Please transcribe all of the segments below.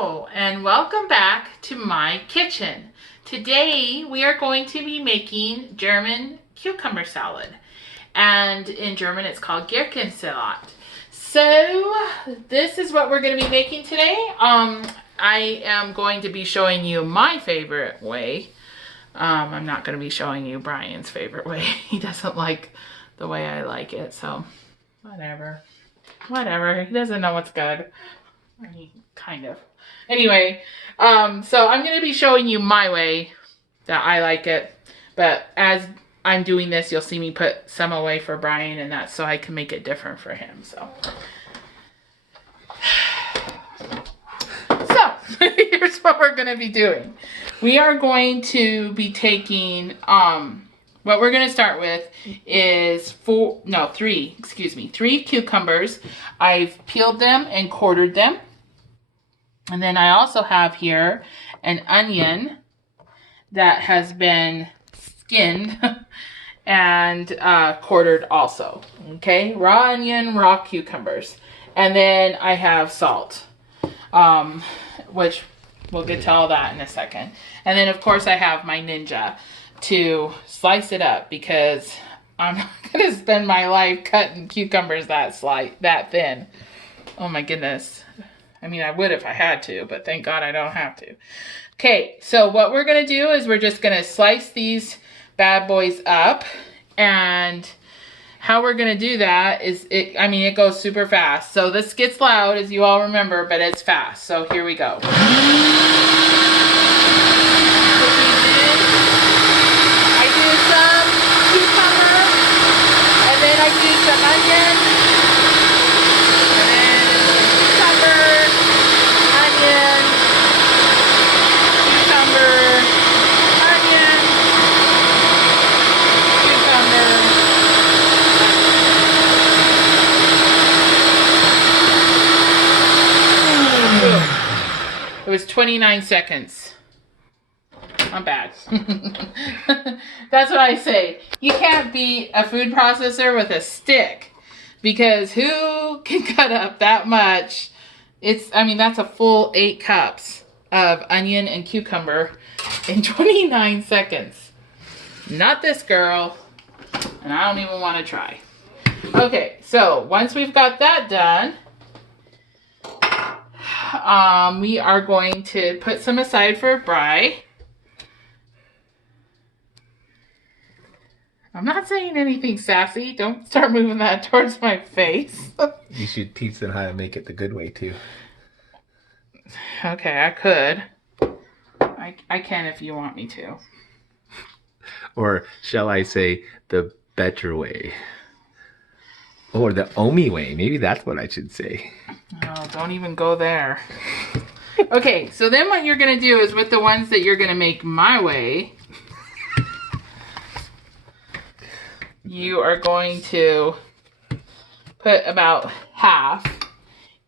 Hello and welcome back to my kitchen. Today we are going to be making German cucumber salad, and in German it's called Gurkensalat. So this is what we're going to be making today. I am going to be showing you my favorite way. I'm not going to be showing you Brian's favorite way. He doesn't like the way I like it, so whatever. He doesn't know what's good. I mean, kind of. Anyway, so I'm going to be showing you my way that I like it. But as I'm doing this, you'll see me put some away for Brian, and that's so I can make it different for him. So here's what we're going to be doing. We are going to be taking, what we're going to start with is three cucumbers. I've peeled them and quartered them. And then I also have here an onion that has been skinned and quartered also. Okay, raw onion, raw cucumbers. And then I have salt, which we'll get to all that in a second. And then of course I have my Ninja to slice it up, because I'm not going to spend my life cutting cucumbers that thin. Oh my goodness. I mean, I would if I had to, but thank God I don't have to. Okay, so what we're going to do is we're just going to slice these bad boys up. And how we're going to do that is, it goes super fast. So this gets loud, as you all remember, but it's fast. So here we go. I do some cucumber, and then I do some onion. It was 29 seconds. Not bad. That's what I say. You can't beat a food processor with a stick, because who can cut up that much? That's a full 8 cups of onion and cucumber in 29 seconds. Not this girl. And I don't even want to try. Okay, so once we've got that done, we are going to put some aside for Bri. I'm not saying anything sassy. Don't start moving that towards my face. You should teach them how to make it the good way too. Okay, I could. I can if you want me to. Or shall I say the better way? Or the Omi way. Maybe that's what I should say. Oh, don't even go there. Okay, so then what you're going to do is, with the ones that you're going to make my way, you are going to put about half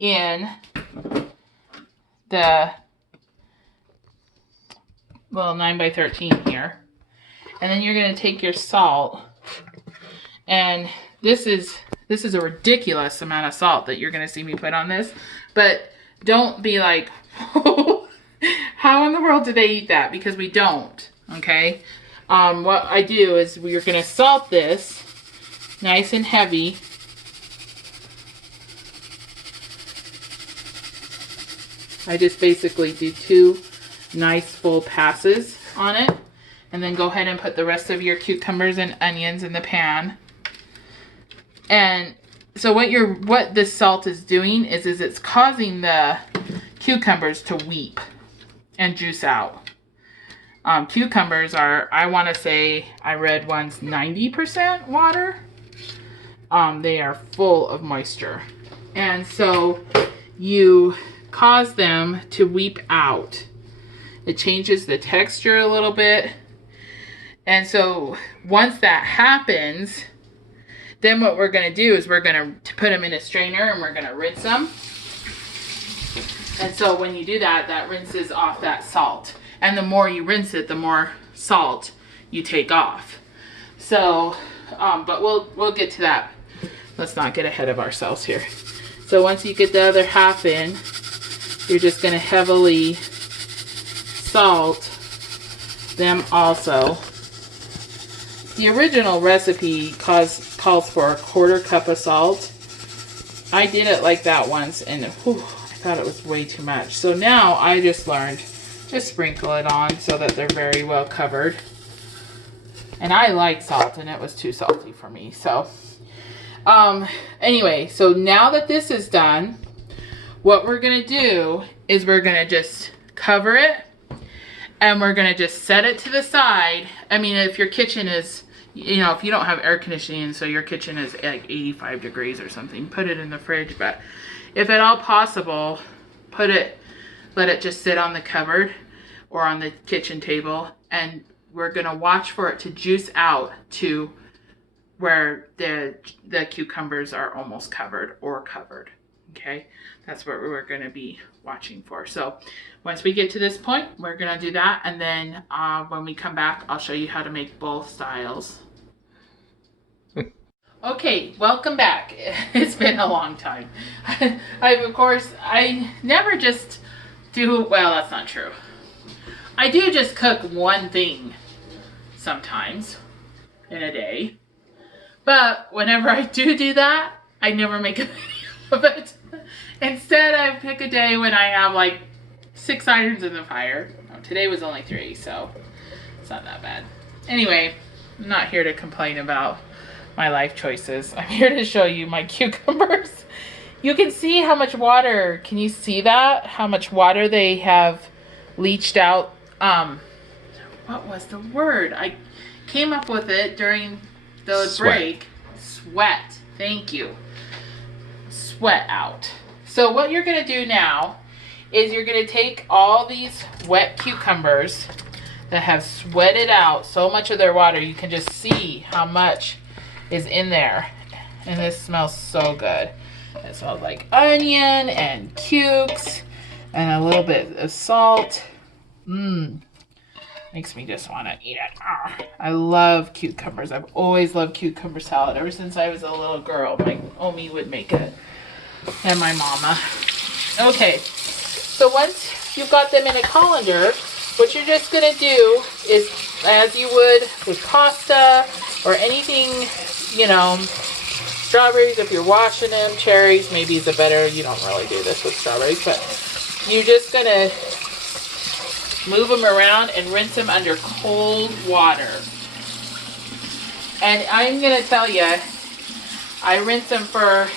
in the little 9x13 here. And then you're going to take your salt, and this is a ridiculous amount of salt that you're going to see me put on this. But don't be like, how in the world do they eat that? Because we don't, okay? What I do is we're going to salt this nice and heavy. I just basically do 2 nice full passes on it. And then go ahead and put the rest of your cucumbers and onions in the pan. And so what this salt is doing is it's causing the cucumbers to weep and juice out. Cucumbers are, I want to say, I read one's 90% water. They are full of moisture. And so you cause them to weep out. It changes the texture a little bit. And so once that happens, then what we're going to do is we're going to put them in a strainer, and we're going to rinse them. And so when you do that, that rinses off that salt. And the more you rinse it, the more salt you take off. So, but we'll get to that. Let's not get ahead of ourselves here. So once you get the other half in, you're just going to heavily salt them also. The original recipe calls for 1/4 cup of salt. I did it like that once, and whew, I thought it was way too much. So now I just learned to sprinkle it on so that they're very well covered. And I like salt, and it was too salty for me. So anyway, so now that this is done, what we're gonna do is we're gonna just cover it, and we're gonna just set it to the side. I mean, if your kitchen is, you know, if you don't have air conditioning, so your kitchen is like 85 degrees or something, put it in the fridge. But if at all possible, let it just sit on the cupboard or on the kitchen table, and we're gonna watch for it to juice out to where the cucumbers are almost covered or covered. Okay, that's what we're going to be watching for. So once we get to this point, we're going to do that, and then when we come back, I'll show you how to make both styles. Okay, welcome back. It's been a long time. I never just do, well, that's not true. I do just cook one thing sometimes in a day. But whenever I do that, I never make a video of it. Instead, I pick a day when I have like 6 irons in the fire. Oh, today was only 3, so it's not that bad. Anyway, I'm not here to complain about my life choices. I'm here to show you my cucumbers. You can see how much water, can you see that? How much water they have leached out. What was the word? I came up with it during the break. Sweat. Thank you. Sweat out. So what you're going to do now is you're going to take all these wet cucumbers that have sweated out so much of their water. You can just see how much is in there. And this smells so good. It smells like onion and cukes and a little bit of salt. Makes me just want to eat it. I love cucumbers. I've always loved cucumber salad. Ever since I was a little girl, my Omi would make it. And my mama. Okay, so once you've got them in a colander, what you're just going to do is, as you would with pasta or anything, you know, strawberries if you're washing them, cherries maybe is a better, you don't really do this with strawberries, but you're just going to move them around and rinse them under cold water. And I'm going to tell you, I rinse them for,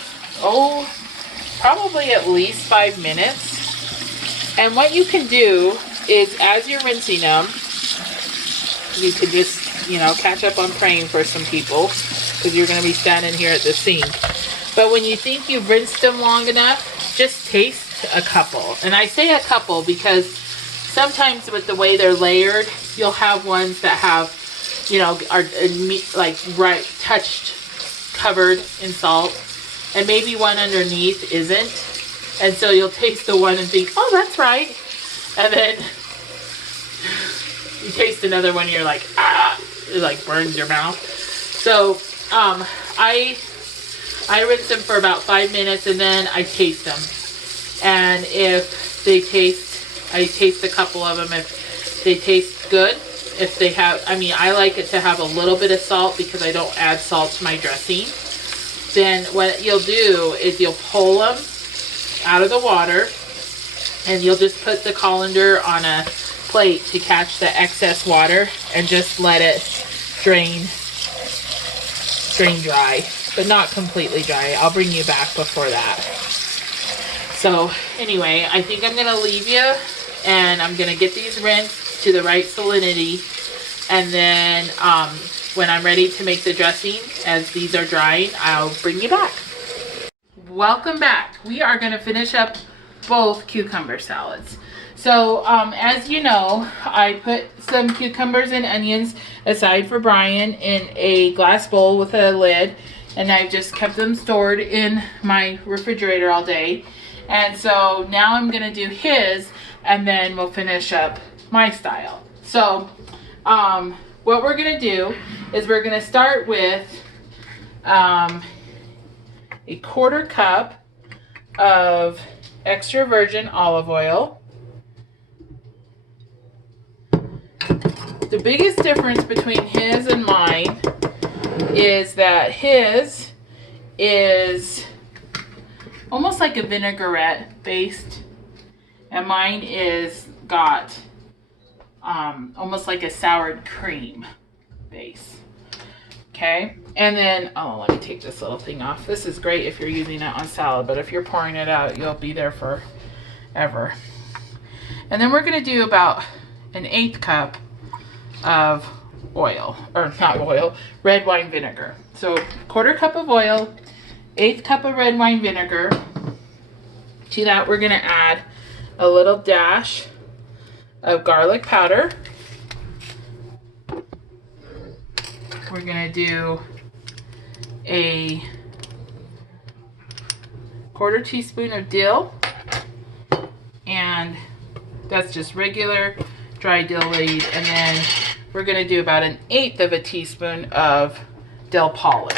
probably at least 5 minutes. And what you can do is, as you're rinsing them, you can just, you know, catch up on praying for some people, because you're going to be standing here at the sink. But when you think you've rinsed them long enough, just taste a couple. And I say a couple because sometimes with the way they're layered, you'll have ones that have, you know, are like right touched, covered in salt, and maybe one underneath isn't. And so you'll taste the one and think, oh, that's right. And then you taste another one, you're like, ah, it like burns your mouth. So I rinse them for about 5 minutes, and then I taste them. And if they taste, I taste a couple of them. If they taste good, if they have, I mean, I like it to have a little bit of salt because I don't add salt to my dressing. Then what you'll do is you'll pull them out of the water, and you'll just put the colander on a plate to catch the excess water and just let it drain dry, but not completely dry. I'll bring you back before that. So anyway, I think I'm gonna leave you, and I'm gonna get these rinsed to the right salinity, and then when I'm ready to make the dressing, as these are drying, I'll bring you back. Welcome back. We are going to finish up both cucumber salads. So as you know, I put some cucumbers and onions aside for Brian in a glass bowl with a lid, and I've just kept them stored in my refrigerator all day. And so now I'm going to do his, and then we'll finish up my style. So what we're going to do is we're going to start with a 1/4 cup of extra virgin olive oil. The biggest difference between his and mine is that his is almost like a vinaigrette based, and mine is got almost like a sour cream base. Okay, and then, oh, let me take this little thing off. This is great if you're using it on salad, but if you're pouring it out, you'll be there forever. And then we're gonna do about an 1/8 cup of oil, or not oil, red wine vinegar. So 1/4 cup of oil, 1/8 cup of red wine vinegar. To that, we're gonna add a little dash of garlic powder. We're gonna do a 1/4 teaspoon of dill, and that's just regular dry dill leaf. And then we're gonna do about an 1/8 of a teaspoon of dill pollen.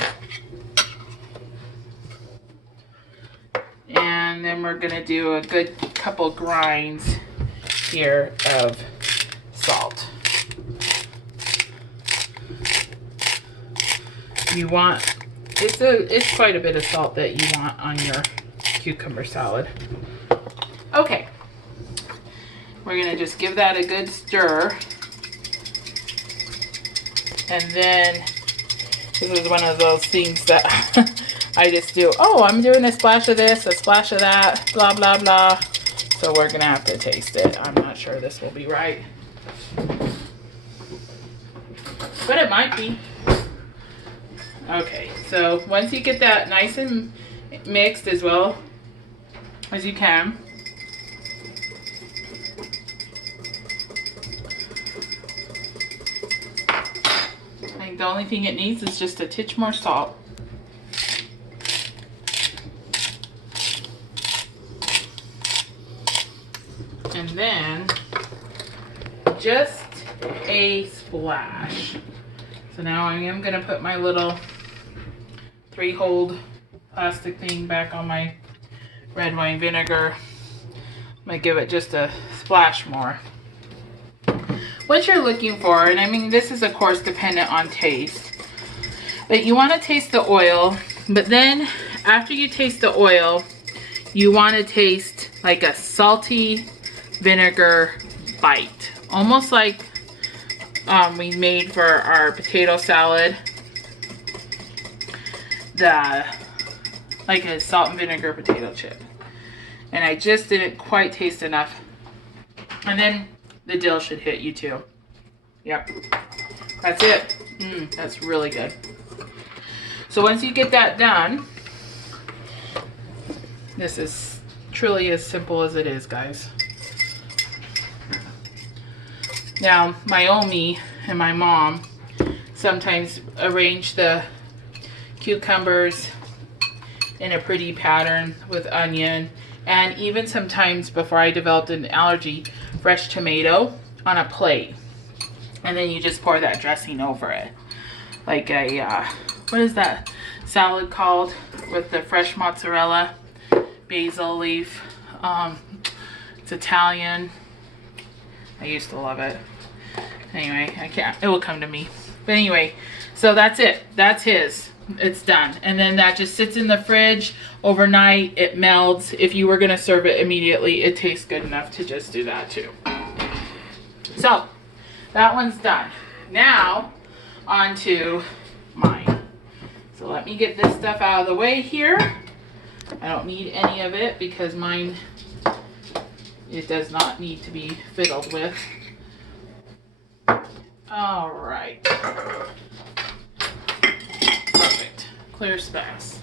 And then we're gonna do a good couple grinds here of salt. You want, it's quite a bit of salt that you want on your cucumber salad. Okay, we're gonna just give that a good stir. And then this is one of those things that I just do, oh, I'm doing a splash of this, a splash of that, blah, blah, blah. So we're gonna have to taste it. I'm not sure this will be right, but it might be. Okay, so once you get that nice and mixed as well as you can, I think the only thing it needs is just a titch more salt. And then just a splash. So now I am going to put my little 3-hold plastic thing back on my red wine vinegar. I'm going to give it just a splash more. What you're looking for, and I mean this is of course dependent on taste, but you want to taste the oil, but then after you taste the oil, you want to taste like a salty vinegar bite. Almost like we made for our potato salad, like a salt and vinegar potato chip. And I just didn't quite taste enough. And then the dill should hit you too. Yep, that's it. That's really good. So once you get that done, this is truly as simple as it is, guys. Now, my Omi and my mom sometimes arrange the cucumbers in a pretty pattern with onion, and even sometimes, before I developed an allergy, fresh tomato on a plate. And then you just pour that dressing over it. Like a, what is that salad called with the fresh mozzarella, basil leaf? It's Italian. I used to love it. Anyway, I can't, it will come to me. But anyway, so that's it. That's his. It's done. And then that just sits in the fridge overnight. It melts. If you were going to serve it immediately, it tastes good enough to just do that too. So that one's done. Now on to mine. So let me get this stuff out of the way here. I don't need any of it because mine, it does not need to be fiddled with. All right. Perfect. Clear space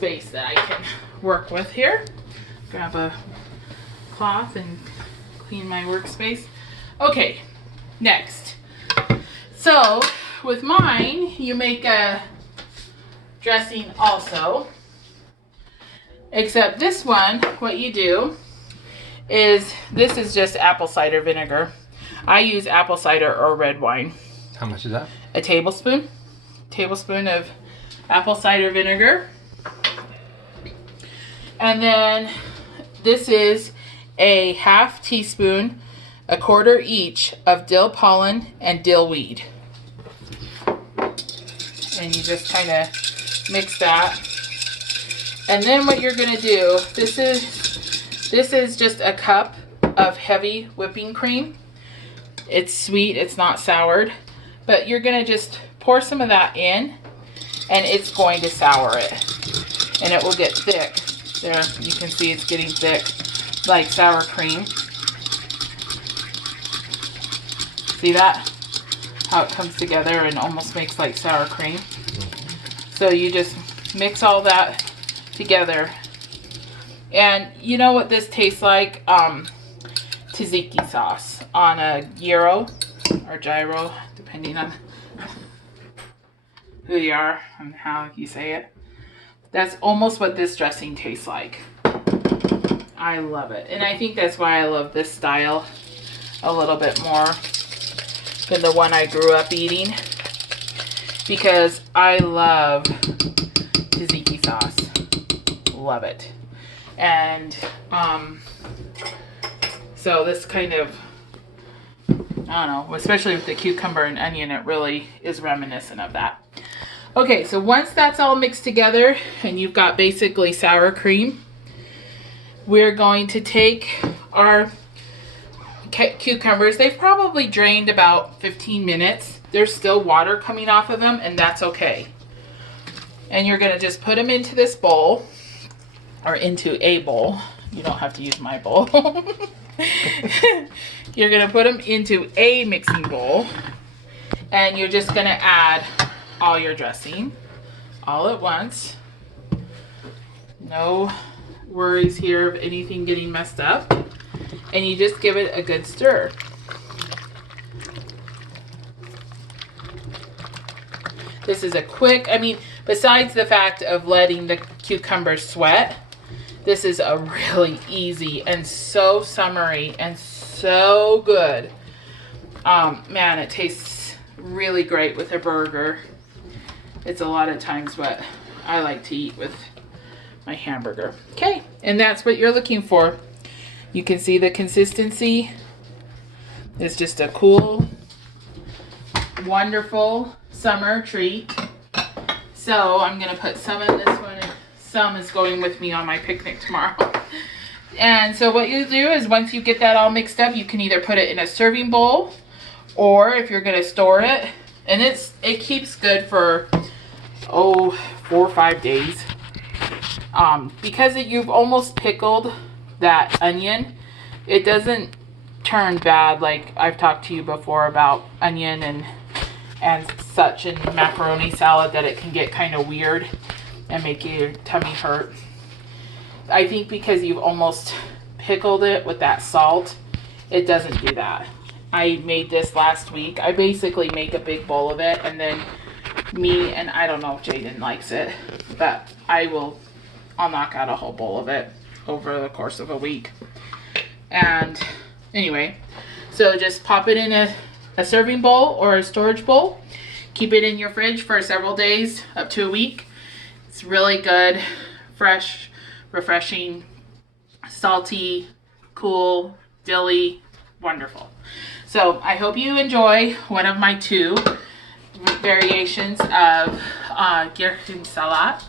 that I can work with here. Grab a cloth and clean my workspace. Okay, next. So with mine, you make a dressing also. Except this one, what you do is, this is just apple cider vinegar. I use apple cider or red wine. How much is that? A tablespoon. Tablespoon of apple cider vinegar. And then this is a half teaspoon, a quarter each of dill pollen and dill weed. And you just kind of mix that. And then what you're going to do, this is just a cup of heavy whipping cream. It's sweet, it's not soured, but you're going to just pour some of that in, and it's going to sour it, and it will get thick. There, you can see it's getting thick, like sour cream. See that? How it comes together and almost makes like sour cream. So you just mix all that together. And you know what this tastes like? Tzatziki sauce on a gyro or gyro, depending on who you are and how you say it. That's almost what this dressing tastes like. I love it. And I think that's why I love this style a little bit more than the one I grew up eating, because I love tzatziki sauce. Love it. And so this kind of, I don't know, especially with the cucumber and onion, it really is reminiscent of that. Okay, so once that's all mixed together and you've got basically sour cream, we're going to take our cucumbers. They've probably drained about 15 minutes. There's still water coming off of them, and that's okay. And you're going to just put them into this bowl, or into a bowl. You don't have to use my bowl. You're going to put them into a mixing bowl, and you're just going to add all your dressing all at once. No worries here of anything getting messed up. And you just give it a good stir. This is a quick, I mean, besides the fact of letting the cucumbers sweat, this is a really easy and so summery and so good. Man, it tastes really great with a burger. It's a lot of times what I like to eat with my hamburger. Okay, and that's what you're looking for. You can see the consistency is just a cool, wonderful summer treat. So I'm going to put some in this one, and some is going with me on my picnic tomorrow. And so what you do is once you get that all mixed up, you can either put it in a serving bowl, or if you're going to store it, and it keeps good for 4 or 5 days. Because you've almost pickled that onion, it doesn't turn bad. Like I've talked to you before about onion and such in macaroni salad, that it can get kind of weird and make your tummy hurt. I think because you've almost pickled it with that salt, it doesn't do that. I made this last week. I basically make a big bowl of it, and then me, and I don't know if Jaden likes it, but I'll knock out a whole bowl of it over the course of a week. And anyway, so just pop it in a serving bowl or a storage bowl. Keep it in your fridge for several days, up to a week. It's really good, fresh, refreshing, salty, cool, dilly, wonderful. So I hope you enjoy one of my 2 variations of Gurkensalat.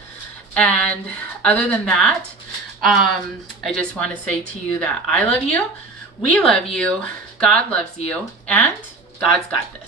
And other than that, I just want to say to you that I love you, we love you, God loves you, and God's got this.